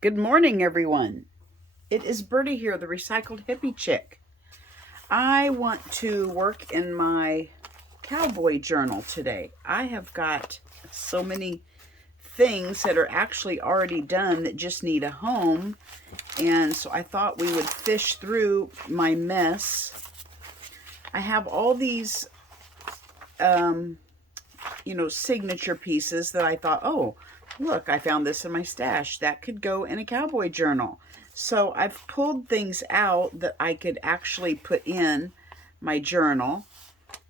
Good morning, everyone. It is Bertie here, the Recycled Hippie Chick. I want to work in my cowboy journal today. I have got so many things that are actually already done that just need a home. And so I thought we would fish through my mess. I have all these, signature pieces that I thought, oh, look, I found this in my stash. That could go in a cowboy journal. So I've pulled things out that I could actually put in my journal.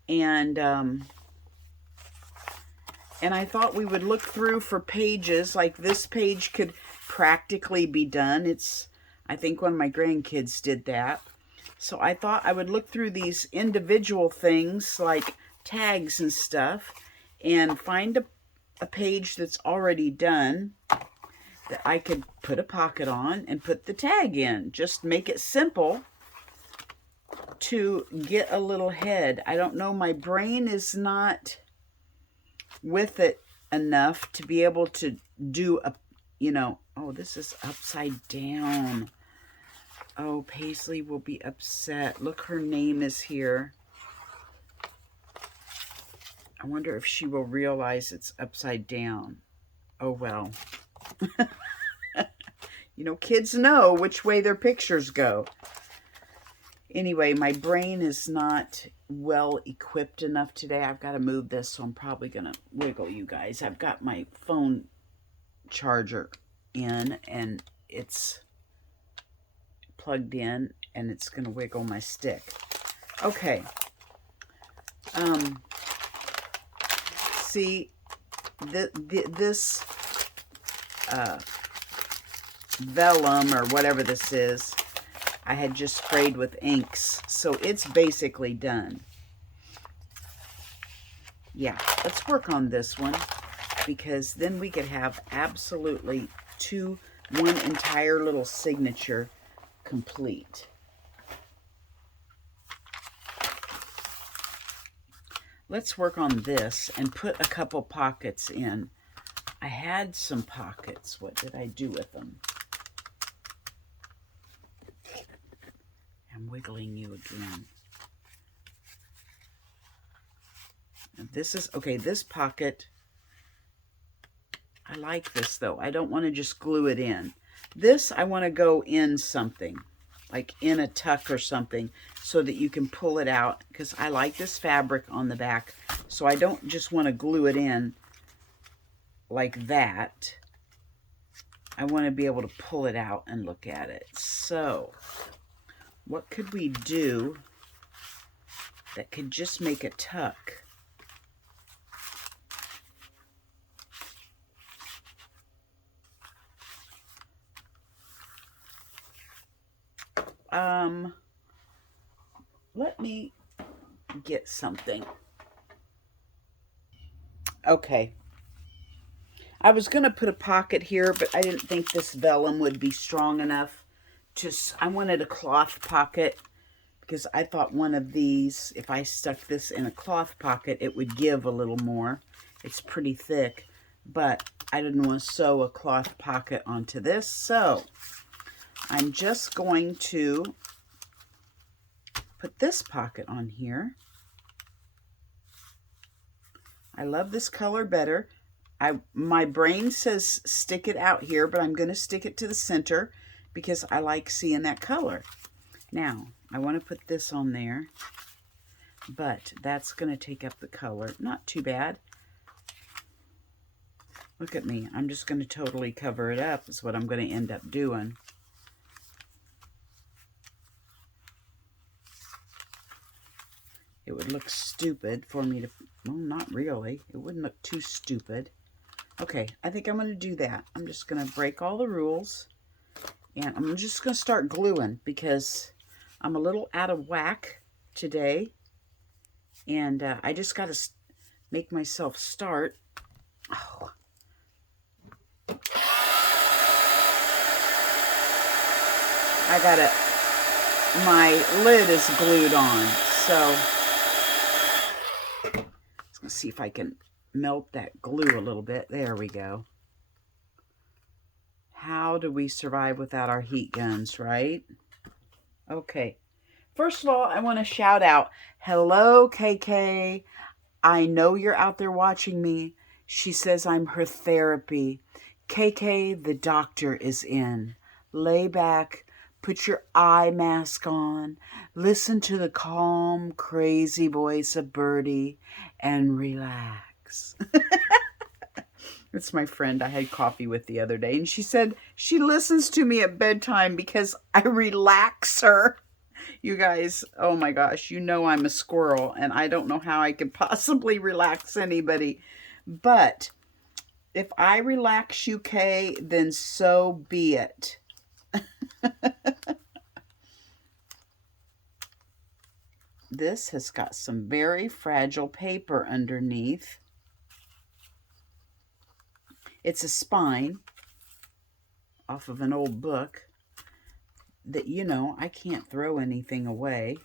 And I thought we would look through for pages. Like this page could practically be done. I think one of my grandkids did that. So I thought I would look through these individual things like tags and stuff and find a page that's already done that I could put a pocket on and put the tag in. Just make it simple to get a little head. I don't know, my brain is not with it enough to be able to do oh, this is upside down. Oh, Paisley will be upset. Look, her name is here. I wonder if she will realize it's upside down. Oh, well. Kids know which way their pictures go. Anyway, my brain is not well equipped enough today. I've got to move this, so I'm probably going to wiggle you guys. I've got my phone charger in, and it's plugged in, and it's going to wiggle my stick. Okay. See, this vellum or whatever this is, I had just sprayed with inks, so it's basically done. Yeah, let's work on this one, because then we could have absolutely one entire little signature complete. Let's work on this and put a couple pockets in. I had some pockets. What did I do with them? I'm wiggling you again. And this is, okay, this pocket, I like this though. I don't want to just glue it in. This, I want to go in something, like in a tuck or something, so that you can pull it out, because I like this fabric on the back, so I don't just want to glue it in like that. I want to be able to pull it out and look at it. So what could we do that could just make a tuck? Let me get something. Okay. I was going to put a pocket here, but I didn't think this vellum would be strong enough. I wanted a cloth pocket, because I thought one of these, if I stuck this in a cloth pocket, it would give a little more. It's pretty thick, but I didn't want to sew a cloth pocket onto this, so I'm just going to put this pocket on here. I love this color better. My brain says stick it out here, but I'm going to stick it to the center because I like seeing that color. Now, I want to put this on there, but that's going to take up the color. Not too bad. Look at me. I'm just going to totally cover it up is what I'm going to end up doing. It would look stupid for me to, well, not really. It wouldn't look too stupid. Okay, I think I'm going to do that. I'm just going to break all the rules, and I'm just going to start gluing because I'm a little out of whack today, and I just got to make myself start. Oh. My lid is glued on, so let's see if I can melt that glue a little bit. There we go. how do we survive without our heat guns, right? Okay. First of all, I want to shout out, hello, KK. I know you're out there watching me. She says I'm her therapy. KK, the doctor is in. Lay back, put your eye mask on, listen to the calm, crazy voice of Birdie, and relax. It's my friend I had coffee with the other day, and she said she listens to me at bedtime because I relax her. You guys, oh my gosh, you know I'm a squirrel, and I don't know how I could possibly relax anybody. But if I relax you, Kay, then so be it. This has got some very fragile paper underneath. It's a spine off of an old book that, you know, I can't throw anything away.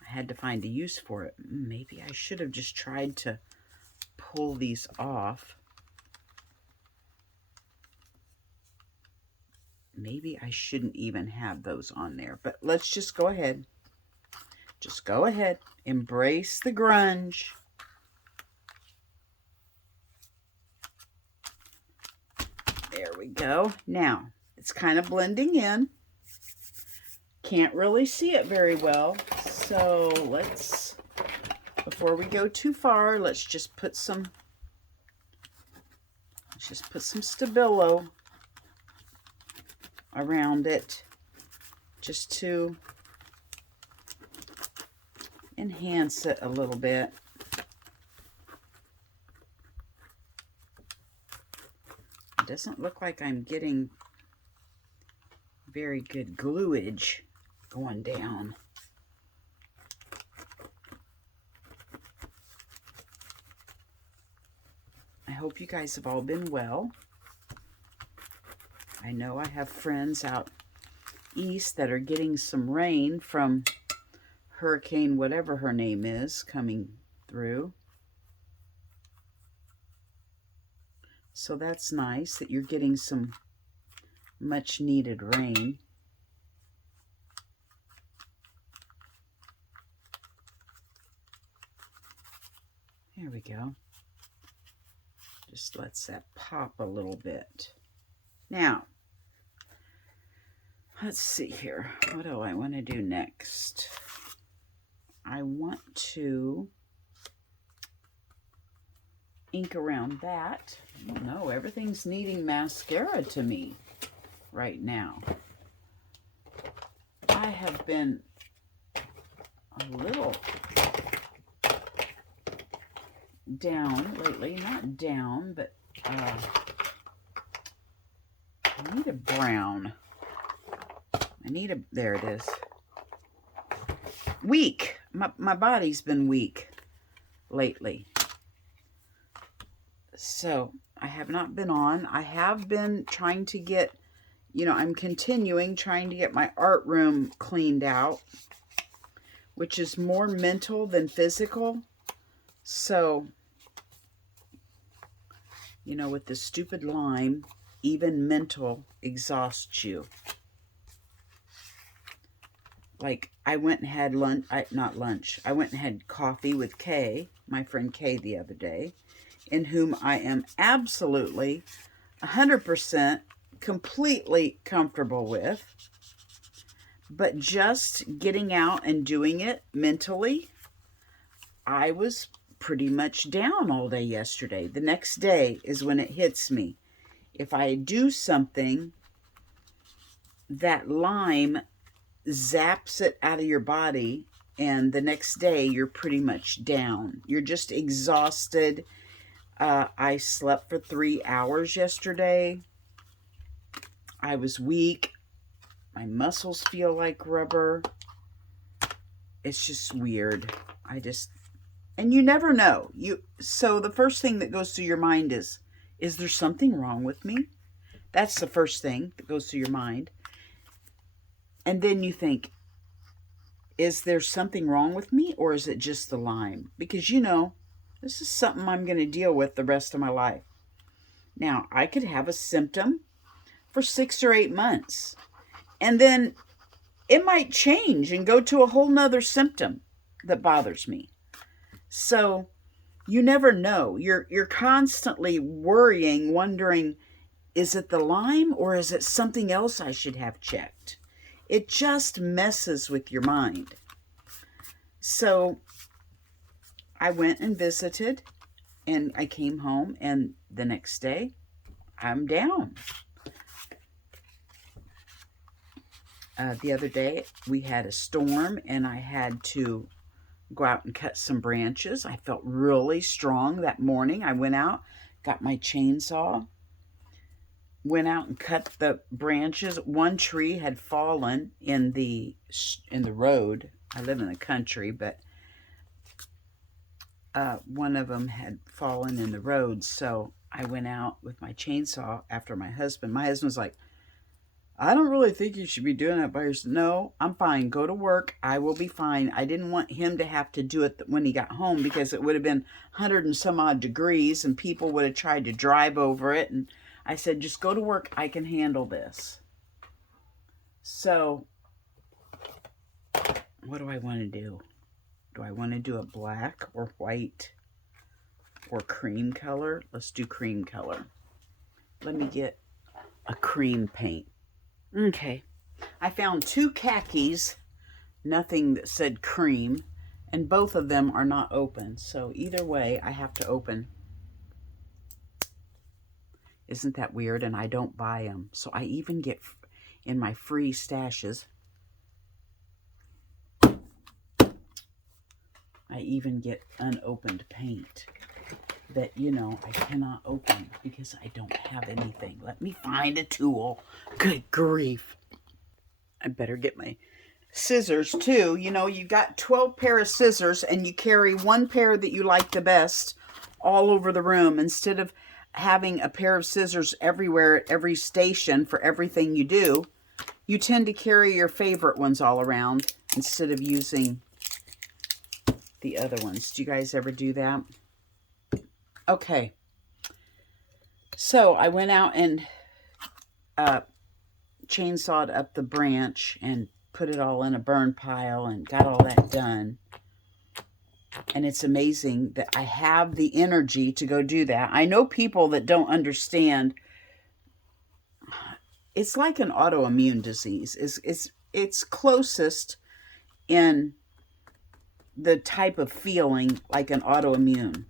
I had to find a use for it. Maybe I should have just tried to pull these off. Maybe I shouldn't even have those on there, but let's just go ahead. Just go ahead. Embrace the grunge. There we go. Now, it's kind of blending in. Can't really see it very well. So let's, before we go too far, let's just put some Stabilo around it just to enhance it a little bit. It doesn't look like I'm getting very good gluage going down. I hope you guys have all been well. I know I have friends out east that are getting some rain from hurricane, whatever her name is, coming through. So that's nice that you're getting some much needed rain. There we go. Just lets that pop a little bit. Now, let's see here. What do I want to do next? I want to ink around that. I don't know, everything's needing mascara to me right now. I have been a little down lately. Not down, but I need a brown. There it is. Weak. My body's been weak lately. So I have not been on. I have been trying to get, I'm continuing trying to get my art room cleaned out, which is more mental than physical. So, with this stupid Lyme, even mental exhausts you. Like, I went and had lunch, I went and had coffee with Kay, my friend Kay, the other day, in whom I am absolutely 100% completely comfortable with. But just getting out and doing it mentally, I was pretty down all day yesterday. The next day is when it hits me. If I do something, that Lyme zaps it out of your body, and the next day you're pretty much down. You're just exhausted. I slept for 3 hours yesterday. I was weak. My muscles feel like rubber. It's just weird. And you never know. So the first thing that goes through your mind is there something wrong with me? That's the first thing that goes through your mind. And then you think, is there something wrong with me, or is it just the Lyme? Because, this is something I'm going to deal with the rest of my life. Now, I could have a symptom for 6 or 8 months. And then it might change and go to a whole nother symptom that bothers me. So you never know. You're constantly worrying, wondering, is it the Lyme or is it something else I should have checked? It just messes with your mind. So I went and visited, and I came home, and the next day I'm down. The other day we had a storm, and I had to go out and cut some branches. I felt really strong that morning. I went out, got my chainsaw, went out and cut the branches. One tree had fallen in the road. I live in the country, but one of them had fallen in the road. So I went out with my chainsaw after my husband. My husband was like, I don't really think you should be doing that by yourself. No, I'm fine. Go to work. I will be fine. I didn't want him to have to do it when he got home, because it would have been 100 and some odd degrees and people would have tried to drive over it. And I said, just go to work. I can handle this. So what do I want to do? Do I want to do a black or white or cream color? Let's do cream color. Let me get a cream paint. Okay, I found 2 khakis, nothing that said cream, and both of them are not open. So either way, I have to open. Isn't that weird? And I don't buy them. So I even get in my free stashes, I even get unopened paint that, you know, I cannot open because I don't have anything. Let me find a tool. Good grief. I better get my scissors too. You know, you got 12 pair of scissors and you carry one pair that you like the best all over the room, instead of having a pair of scissors everywhere at every station for everything you do. You tend to carry your favorite ones all around instead of using the other ones. Do you guys ever do that? Okay, so I went out and chainsawed up the branch and put it all in a burn pile and got all that done. And it's amazing that I have the energy to go do that. I know people that don't understand. It's like an autoimmune disease. It's closest in the type of feeling like an autoimmune.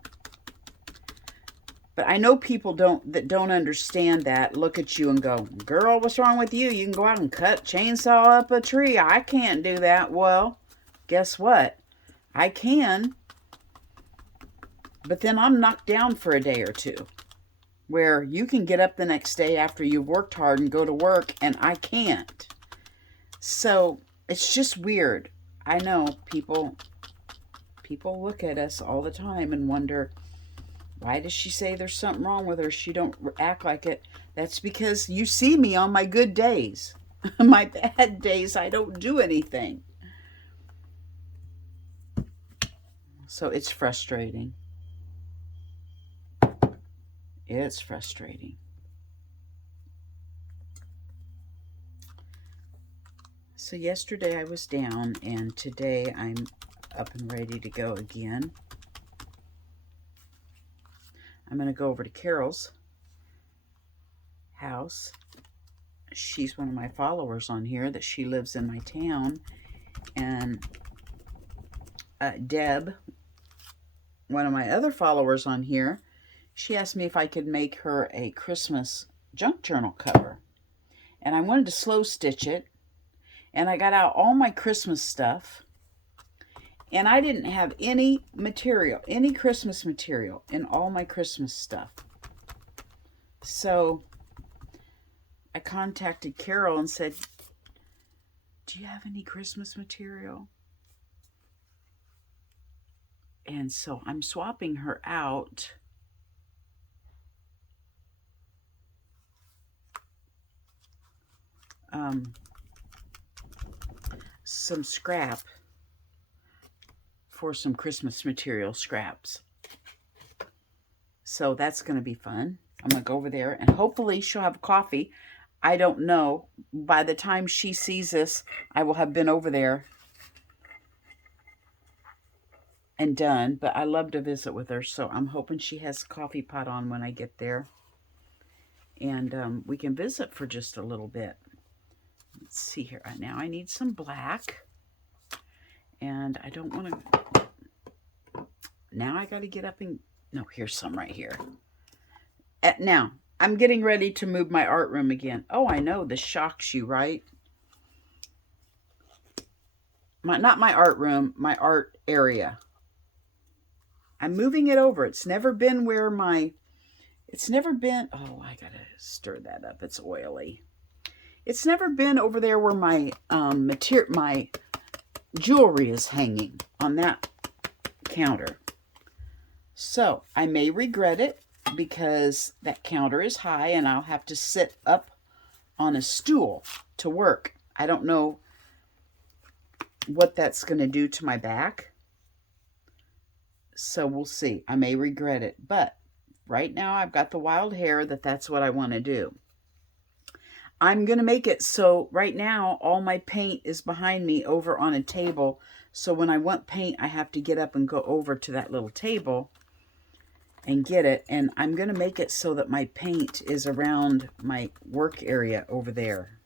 But I know people that don't understand that, look at you and go, girl, what's wrong with you? You can go out and chainsaw up a tree. I can't do that. Well, guess what? I can. But then I'm knocked down for a day or two, where you can get up the next day after you've worked hard and go to work, and I can't. So it's just weird. I know people look at us all the time and wonder, why does she say there's something wrong with her? She don't act like it. That's because you see me on my good days. My bad days, I don't do anything. So it's frustrating. It's frustrating. So yesterday I was down, and today I'm up and ready to go again. I'm going to go over to Carol's house. She's one of my followers on here, that she lives in my town. And Deb, one of my other followers on here, she asked me if I could make her a Christmas junk journal cover. And I wanted to slow stitch it. And I got out all my Christmas stuff. And I didn't have any material, any Christmas material in all my Christmas stuff. So I contacted Carol and said, do you have any Christmas material? And so I'm swapping her out some scrap for some Christmas material scraps. So that's going to be fun. I'm going to go over there and hopefully she'll have coffee. I don't know. By the time she sees this, I will have been over there and done. But I love to visit with her, so I'm hoping she has a coffee pot on when I get there. And we can visit for just a little bit. Let's see here. Now I need some black. And I don't want to... Now I got to get up and... No, here's some right here. Now, I'm getting ready to move my art room again. Oh, I know. This shocks you, right? Not my art room, my art area. I'm moving it over. It's never been where my... It's never been... Oh, I got to stir that up. It's oily. It's never been over there where my my jewelry is hanging on that counter. So, I may regret it because that counter is high and I'll have to sit up on a stool to work. I don't know what that's going to do to my back. So, we'll see. I may regret it. But right now, I've got the wild hair that's what I want to do. I'm going to make it so right now, all my paint is behind me over on a table. So when I want paint, I have to get up and go over to that little table and get it. And I'm going to make it so that my paint is around my work area over there.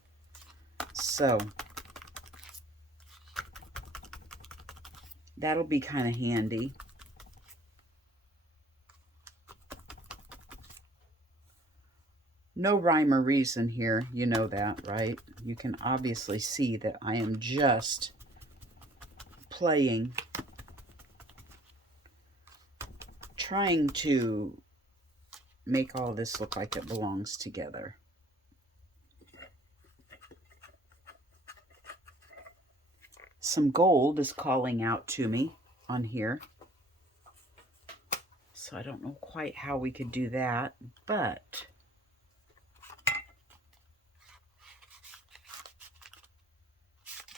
So that'll be kind of handy. No rhyme or reason here. You know that, right? You can obviously see that I am just playing, trying to make all this look like it belongs together. Some gold is calling out to me on here. So I don't know quite how we could do that, but...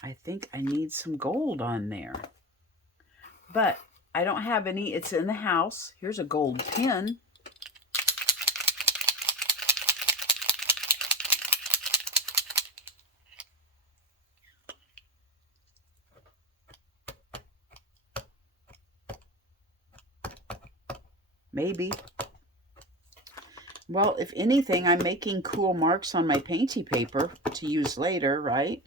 I think I need some gold on there. But I don't have any. It's in the house. Here's a gold pin. Maybe. Well, if anything, I'm making cool marks on my painty paper to use later, right?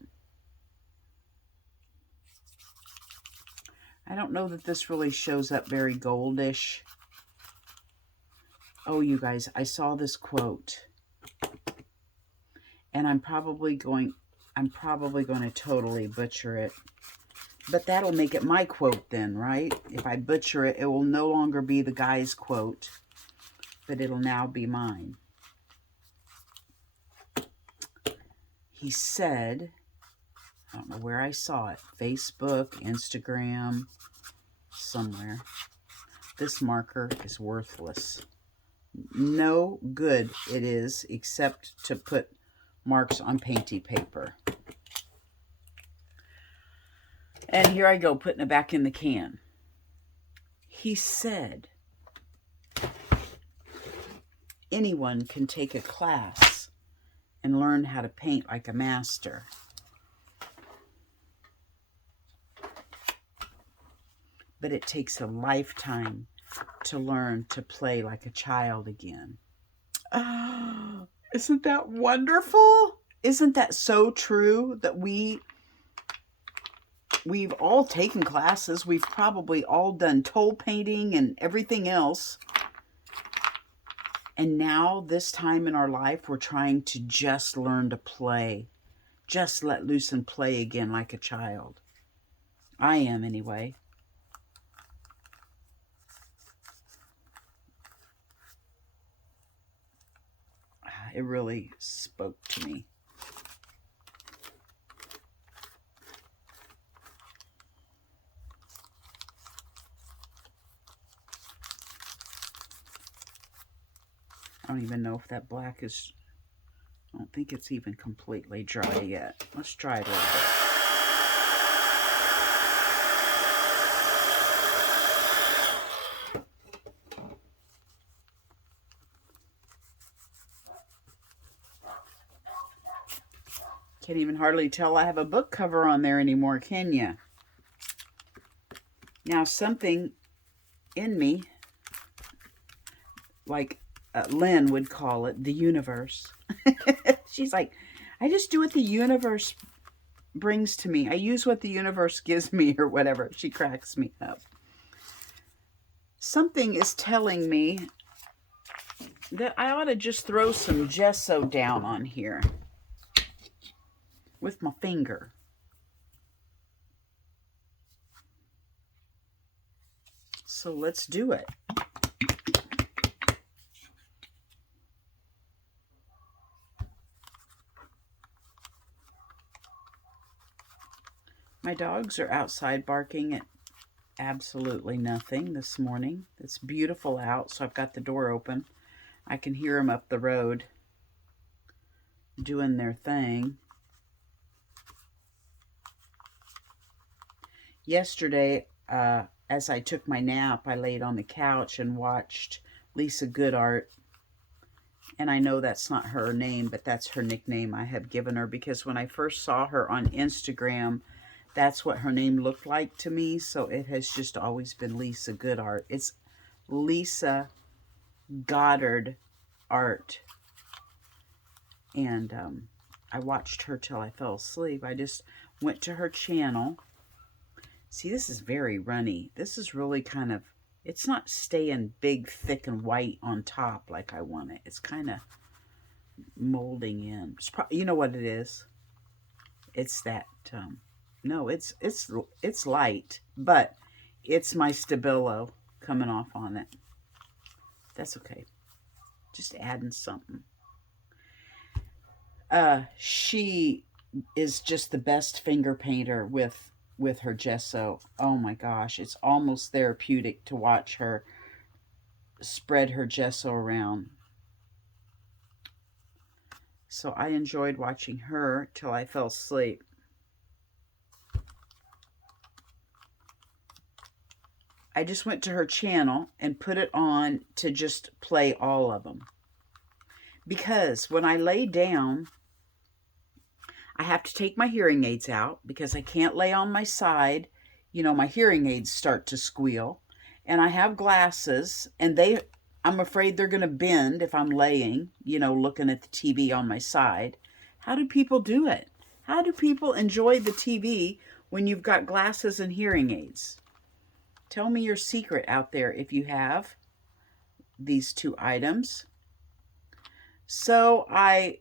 I don't know that this really shows up very goldish. Oh, you guys, I saw this quote. And I'm probably going to totally butcher it. But that'll make it my quote then, right? If I butcher it, it will no longer be the guy's quote, but it'll now be mine. He said, I don't know where I saw it, Facebook, Instagram, somewhere. This marker is worthless. No good it is except to put marks on painty paper. And here I go, putting it back in the can. He said, anyone can take a class and learn how to paint like a master. But it takes a lifetime to learn to play like a child again. Oh, isn't that wonderful? Isn't that so true that we've all taken classes. We've probably all done toll painting and everything else. And now, this time in our life, we're trying to just learn to play. Just let loose and play again like a child. I am, anyway. It really spoke to me. I don't even know if that black is... I don't think it's even completely dry yet. Let's try it a little bit. Can't even hardly tell I have a book cover on there anymore, can you? Now, something in me, like Lynn would call it, the universe. She's like, I just do what the universe brings to me. I use what the universe gives me or whatever. She cracks me up. Something is telling me that I ought to just throw some gesso down on here with my finger. So let's do it. My dogs are outside barking at absolutely nothing this morning. It's beautiful out, so I've got the door open. I can hear them up the road doing their thing. Yesterday, as I took my nap, I laid on the couch and watched Lisa Goodart. And I know that's not her name, but that's her nickname I have given her, because when I first saw her on Instagram, that's what her name looked like to me. So it has just always been Lisa Goodart. It's Lisa Goddard Art. And I watched her till I fell asleep. I just went to her channel. See, this is very runny. This is really kind of, it's not staying big, thick, and white on top like I want it. It's kind of molding in. You know what it is? It's that, no, it's light, but it's my Stabilo coming off on it. That's okay. Just adding something. She is just the best finger painter with her gesso. Oh my gosh, it's almost therapeutic to watch her spread her gesso around. So I enjoyed watching her till I fell asleep. I just went to her channel and put it on to just play all of them. Because when I lay down, I have to take my hearing aids out because I can't lay on my side. You know, my hearing aids start to squeal. And I have glasses, and I'm afraid they're going to bend if I'm laying, you know, looking at the TV on my side. How do people do it? How do people enjoy the TV when you've got glasses and hearing aids? Tell me your secret out there if you have these two items. So I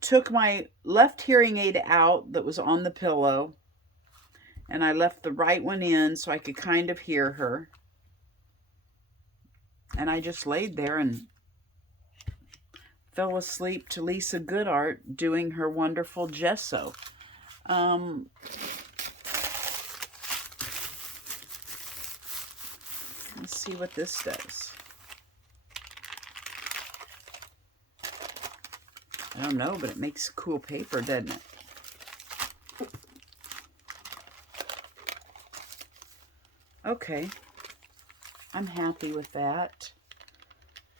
took my left hearing aid out that was on the pillow, and I left the right one in so I could kind of hear her. And I just laid there and fell asleep to Lisa Goodart doing her wonderful gesso. Let's see what this does. I don't know, but it makes cool paper, doesn't it? Okay. I'm happy with that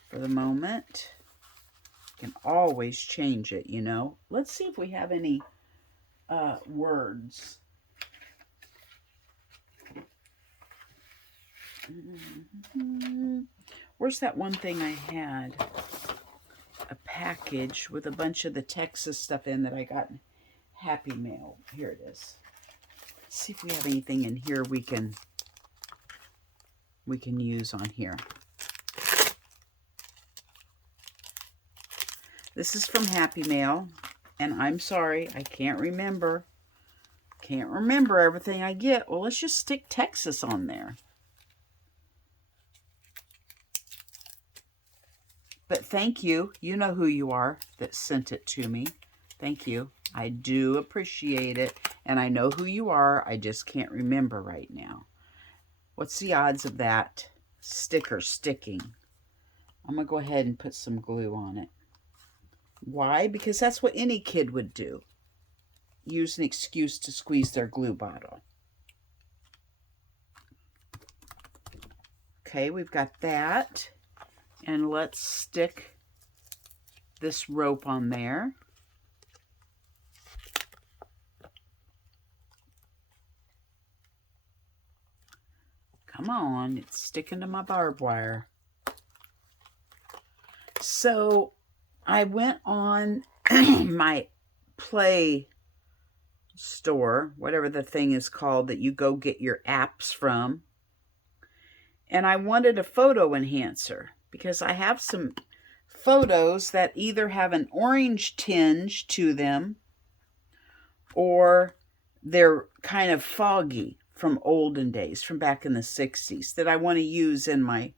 for the moment. Can always change it, you know. Let's see if we have any words. Where's that one thing I had? A package with a bunch of the Texas stuff in that I got in Happy Mail. Here it is. Let's see if we have anything in here we can use on here. This is from Happy Mail, and I'm sorry, I can't remember. Can't remember everything I get. Well, let's just stick Texas on there. But thank you. You know who you are that sent it to me. Thank you. I do appreciate it. And I know who you are. I just can't remember right now. What's the odds of that sticker sticking? I'm going to go ahead and put some glue on it. Why? Because that's what any kid would do. Use an excuse to squeeze their glue bottle. Okay, we've got that. And let's stick this rope on there. Come on, it's sticking to my barbed wire. So I went on my Play Store, whatever the thing is called that you go get your apps from, and I wanted a photo enhancer because I have some photos that either have an orange tinge to them or they're kind of foggy from olden days, from back in the 60s, that I want to use in my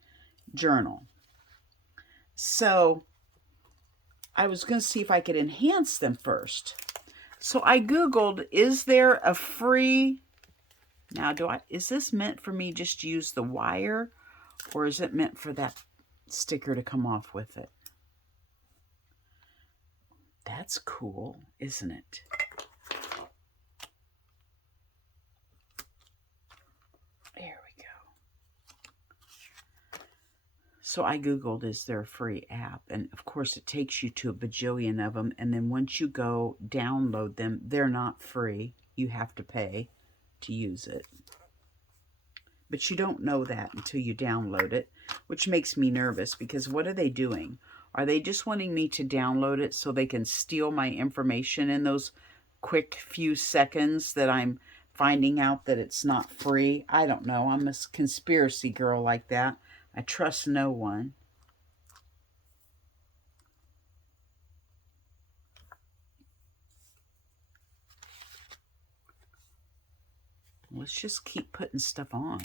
journal. So I was going to see if I could enhance them first. So I Googled, is there a free, now is this meant for me just to use the wire, or is it meant for that sticker to come off with it? That's cool, isn't it? There we go. So I Googled, is there a free app? And of course it takes you to a bajillion of them. And then once you go download them, they're not free. You have to pay to use it. But you don't know that until you download it, which makes me nervous because what are they doing? Are they just wanting me to download it so they can steal my information in those quick few seconds that I'm finding out that it's not free? I don't know. I'm a conspiracy girl like that. I trust no one. Let's just keep putting stuff on.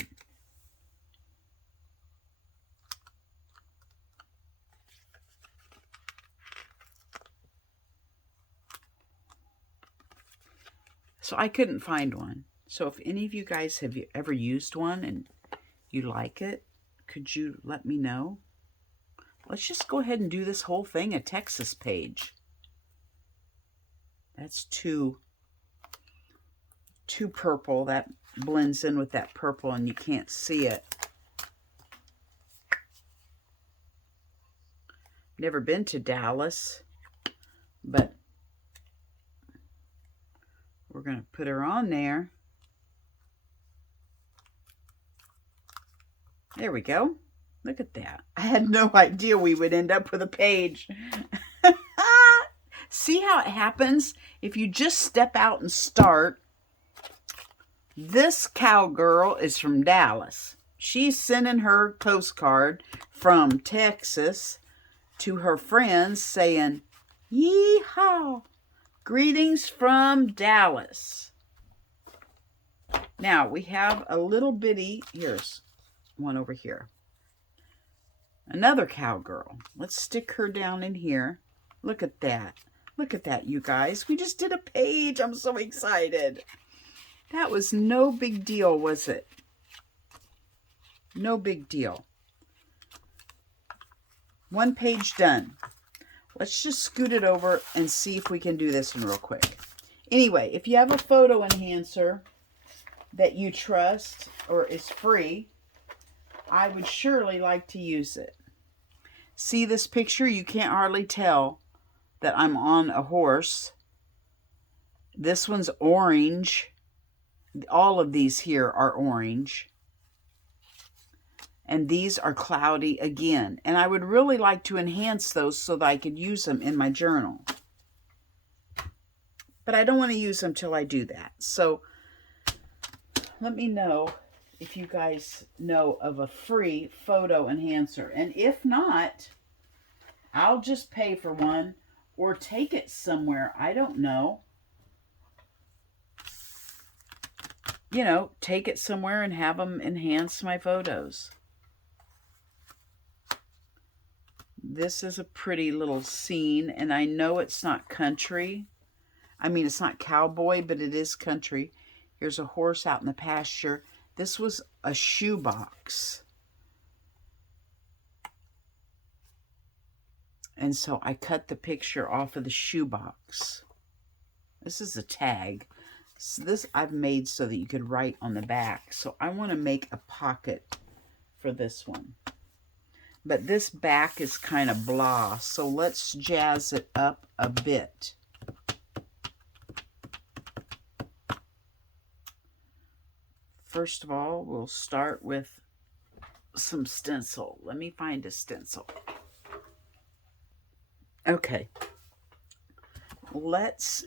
So I couldn't find one. So if any of you guys have ever used one and you like it, could you let me know? Let's just go ahead and do this whole thing a Texas page. That's too purple. That blends in with that purple and you can't see it. Never been to Dallas, but we're going to put her on there. There we go. Look at that. I had no idea we would end up with a page. See how it happens? If you just step out and start. This cowgirl is from Dallas. She's sending her postcard from Texas to her friends saying, "Yee-haw! Greetings from Dallas." Now, we have a little bitty, here's one over here. Another cowgirl. Let's stick her down in here. Look at that. Look at that, you guys. We just did a page. I'm so excited. That was no big deal, was it? No big deal. One page done. Let's just scoot it over and see if we can do this one real quick. Anyway, if you have a photo enhancer that you trust or is free, I would surely like to use it. See this picture? You can't hardly tell that I'm on a horse. This one's orange. All of these here are orange. And these are cloudy again. And I would really like to enhance those so that I could use them in my journal. But I don't want to use them till I do that. So let me know if you guys know of a free photo enhancer. And if not, I'll just pay for one or take it somewhere. I don't know. You know, take it somewhere and have them enhance my photos. This is a pretty little scene, and I know it's not country. I mean, it's not cowboy, but it is country. Here's a horse out in the pasture. This was a shoebox. And so I cut the picture off of the shoebox. This is a tag. So this I've made so that you could write on the back. So I want to make a pocket for this one. But this back is kind of blah. So let's jazz it up a bit. First of all, we'll start with some stencil. Let me find a stencil. Okay. Let's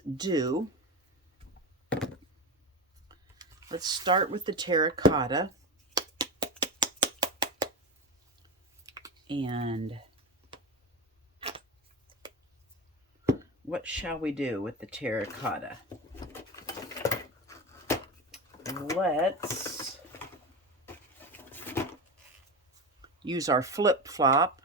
start with the terracotta. And what shall we do with the terracotta? Let's use our flip-flop.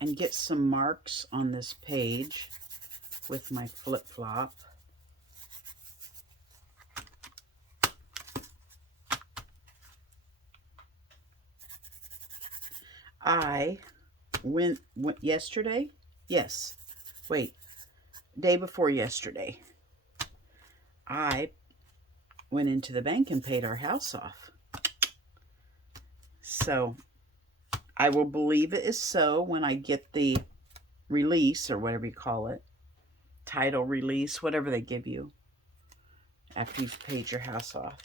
And get some marks on this page with my flip-flop. I went yesterday? Yes. Wait. Day before yesterday. I went into the bank and paid our house off. So I will believe it is so when I get the release, or whatever you call it. Title release, whatever they give you after you've paid your house off.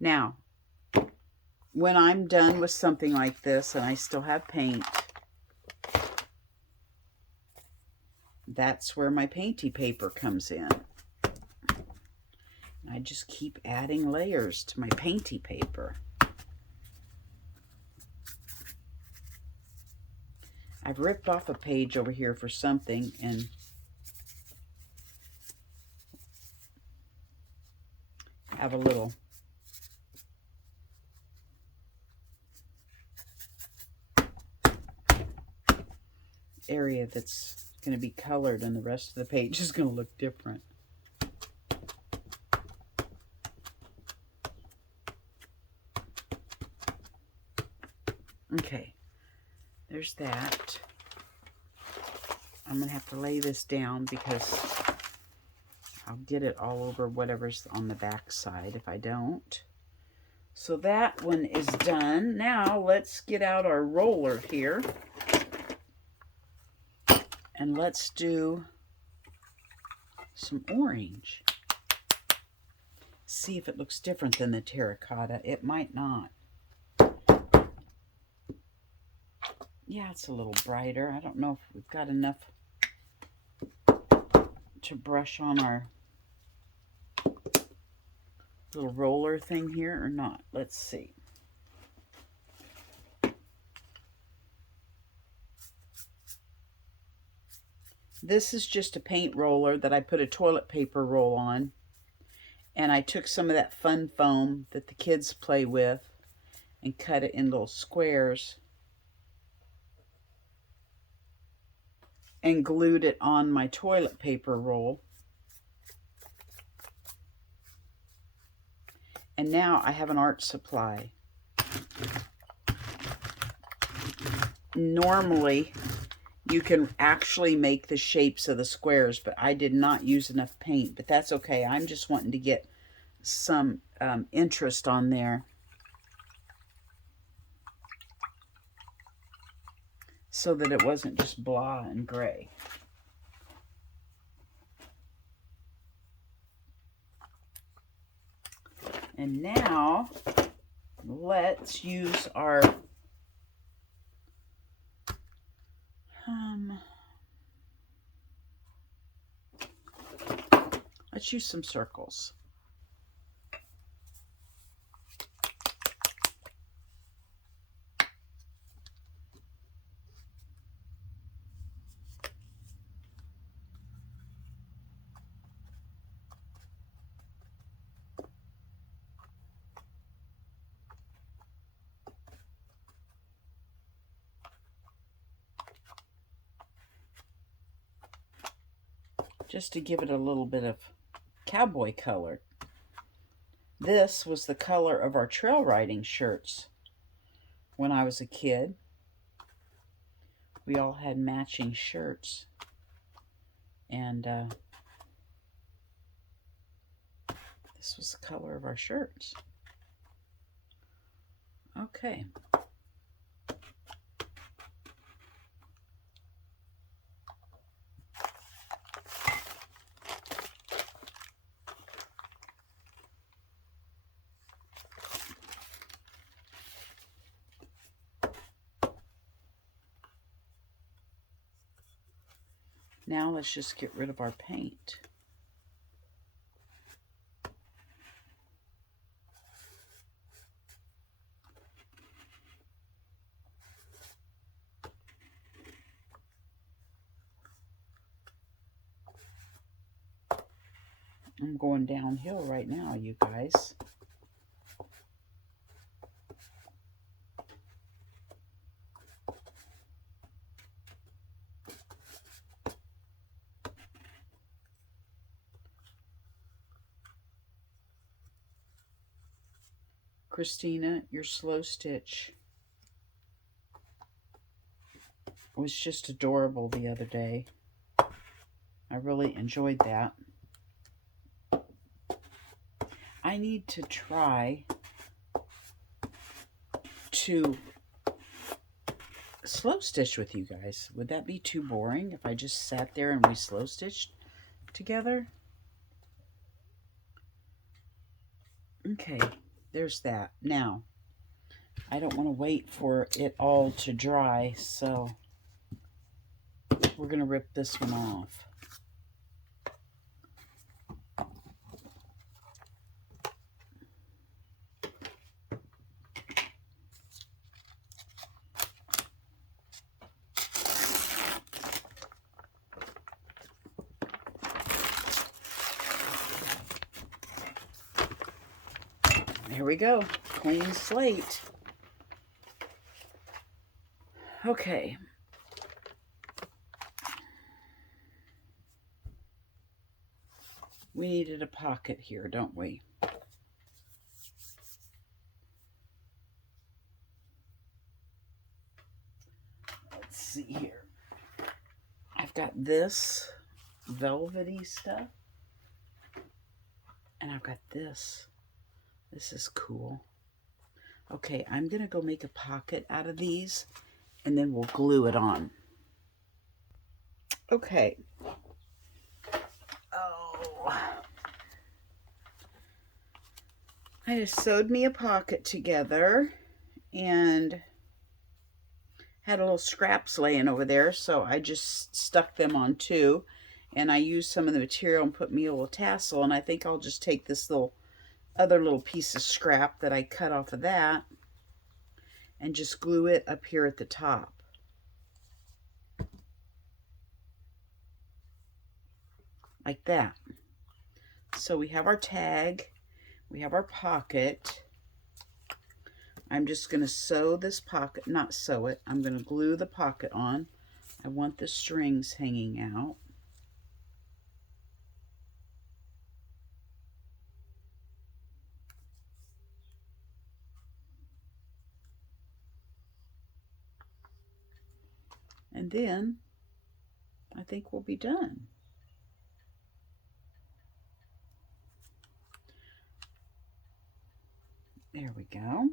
Now, when I'm done with something like this and I still have paint, that's where my painty paper comes in. I just keep adding layers to my painty paper. I've ripped off a page over here for something and have a little area that's going to be colored and the rest of the page is going to look different. Okay, there's that. I'm going to have to lay this down because I'll get it all over whatever's on the back side if I don't. So that one is done. Now let's get out our roller here. And let's do some orange. See if it looks different than the terracotta. It might not. Yeah, it's a little brighter. I don't know if we've got enough to brush on our little roller thing here or not. Let's see. This is just a paint roller that I put a toilet paper roll on. And I took some of that fun foam that the kids play with and cut it in little squares. And glued it on my toilet paper roll. And now I have an art supply. Normally, you can actually make the shapes of the squares, but I did not use enough paint, but that's okay. I'm just wanting to get some interest on there. So that it wasn't just blah and gray. And now, let's use our let's use some circles. Just to give it a little bit of cowboy color. This was the color of our trail riding shirts when I was a kid. We all had matching shirts. And this was the color of our shirts. Okay. Now let's just get rid of our paint. I'm going downhill right now, you guys. Christina, your slow stitch was just adorable the other day. I really enjoyed that. I need to try to slow stitch with you guys. Would that be too boring if I just sat there and we slow stitched together? Okay, there's that. Now, I don't want to wait for it all to dry, so we're going to rip this one off. There we go. Clean slate. Okay. We needed a pocket here, don't we? Let's see here. I've got this velvety stuff. And I've got this. This is cool. Okay, I'm going to go make a pocket out of these, and then we'll glue it on. Okay. Oh. I just sewed me a pocket together, and had a little scraps laying over there, so I just stuck them on too. And I used some of the material and put me a little tassel, and I think I'll just take this other little piece of scrap that I cut off of that and just glue it up here at the top. Like that. So we have our tag, we have our pocket. I'm just going to sew this pocket, not sew it, I'm going to glue the pocket on. I want the strings hanging out. And then I think we'll be done. There we go.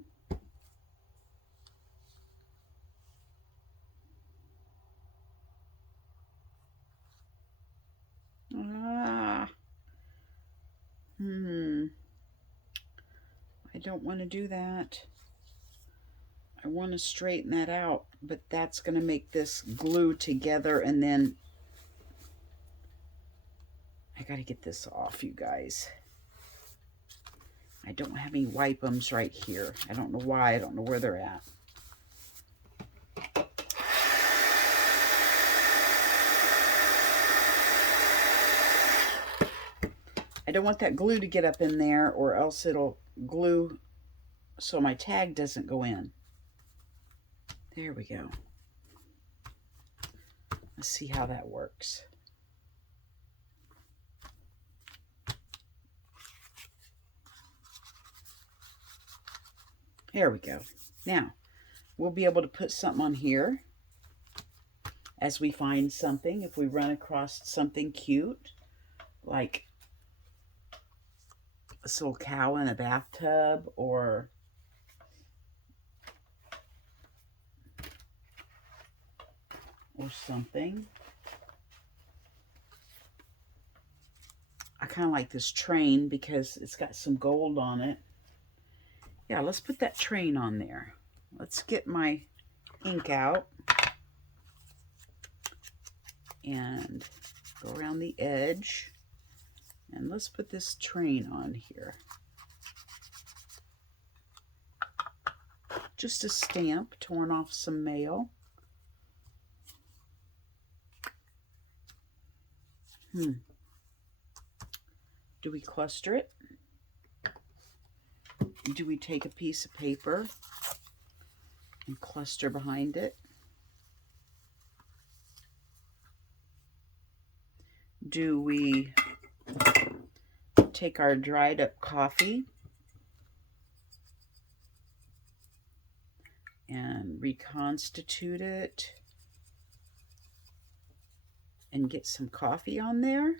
I don't want to do that. I want to straighten that out, but that's going to make this glue together, and then I got to get this off, you guys. I don't have any wipe-ums right here. I don't know why. I don't know where they're at. I don't want that glue to get up in there, or else it'll glue so my tag doesn't go in. There we go. Let's see how that works. There we go. Now, we'll be able to put something on here as we find something. If we run across something cute, like this little cow in a bathtub, or something. I kind of like this train because it's got some gold on it. Yeah, let's put that train on there. Let's get my ink out. and go around the edge. And let's put this train on here. Just a stamp, torn off some mail. Do we cluster it? Do we take a piece of paper and cluster behind it? Do we take our dried up coffee and reconstitute it and get some coffee on there?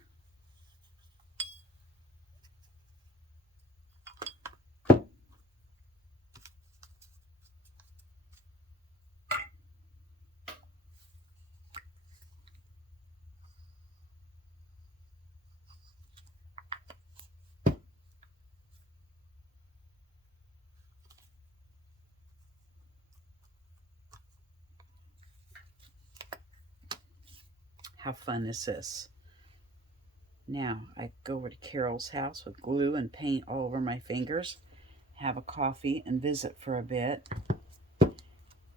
How fun is this? Now I go over to Carol's house with glue and paint all over my fingers, have a coffee and visit for a bit,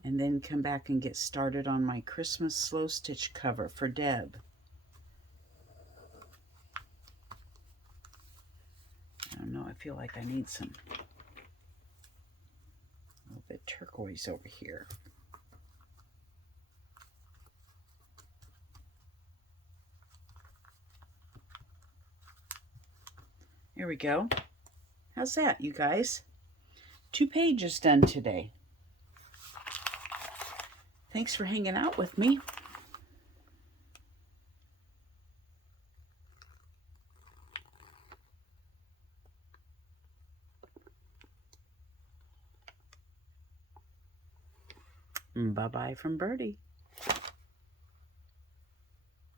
and then come back and get started on my Christmas slow stitch cover for Deb. I don't know, I feel like I need a little bit turquoise over here. There we go. How's that, you guys? 2 pages done today. Thanks for hanging out with me. Bye-bye from Birdie.